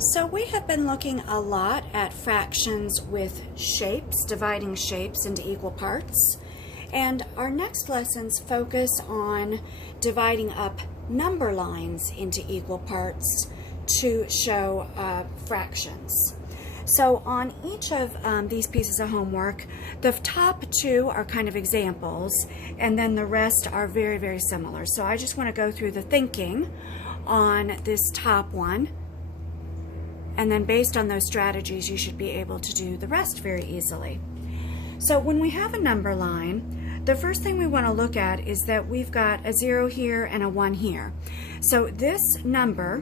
So we have been looking a lot at fractions with shapes, dividing shapes into equal parts. And our next lessons focus on dividing up number lines into equal parts to show fractions. So on each of these pieces of homework, the top two are kind of examples, and then the rest are very, very similar. So I just want to go through the thinking on this top one, and then based on those strategies, you should be able to do the rest very easily. So when we have a number line, the first thing we want to look at is that we've got a 0 here and a 1 here. So this number,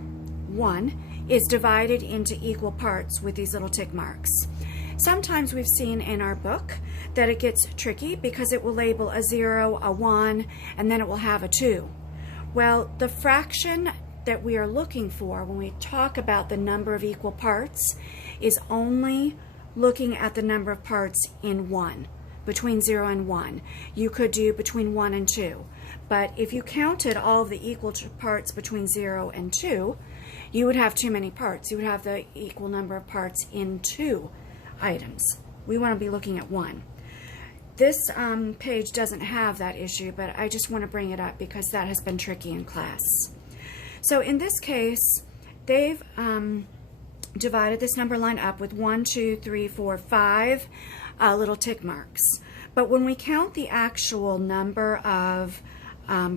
1, is divided into equal parts with these little tick marks. Sometimes we've seen in our book that it gets tricky because it will label a 0, a 1, and then it will have a 2. Well, the fraction that we are looking for when we talk about the number of equal parts is only looking at the number of parts in 1, between 0 and 1. You could do between 1 and 2, but if you counted all of the equal parts between 0 and 2, you would have too many parts. You would have the equal number of parts in 2 items. We want to be looking at 1. This page doesn't have that issue, but I just want to bring it up because that has been tricky in class. So in this case, they've divided this number line up with 1, 2, 3, 4, 5 little tick marks. But when we count the actual number of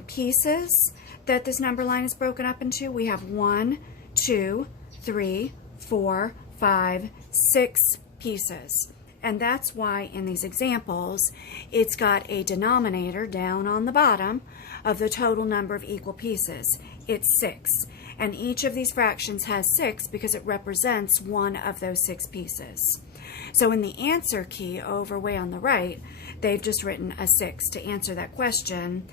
pieces that this number line is broken up into, we have 1, 2, 3, 4, 5, 6 pieces. And that's why in these examples, it's got a denominator down on the bottom of the total number of equal pieces. It's 6. And each of these fractions has 6 because it represents one of those 6 pieces. So in the answer key over way on the right, they've just written a 6 to answer that question.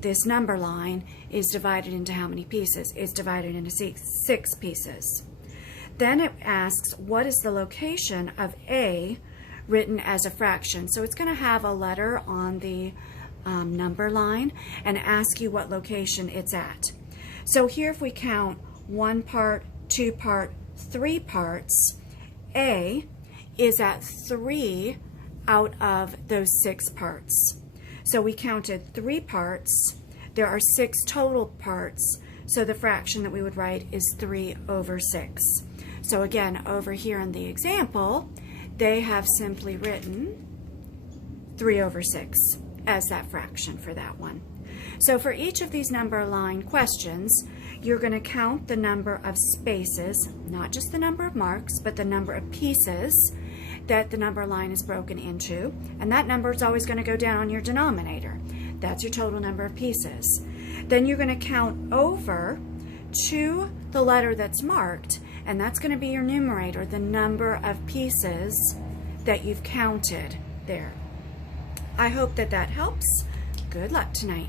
This number line is divided into how many pieces? It's divided into 6 pieces. Then it asks, what is the location of A written as a fraction? So it's going to have a letter on the number line and ask you what location it's at. So here if we count 1 part, 2 part, 3 parts, A is at 3 out of those 6 parts. So we counted 3 parts. There are 6 total parts, so the fraction that we would write is 3 over 6. So again, over here in the example, they have simply written 3 over 6 as that fraction for that one. So for each of these number line questions, you're going to count the number of spaces, not just the number of marks, but the number of pieces that the number line is broken into, and that number is always going to go down on your denominator. That's your total number of pieces. Then you're going to count over to the letter that's marked, and that's going to be your numerator, the number of pieces that you've counted there. I hope that that helps. Good luck tonight.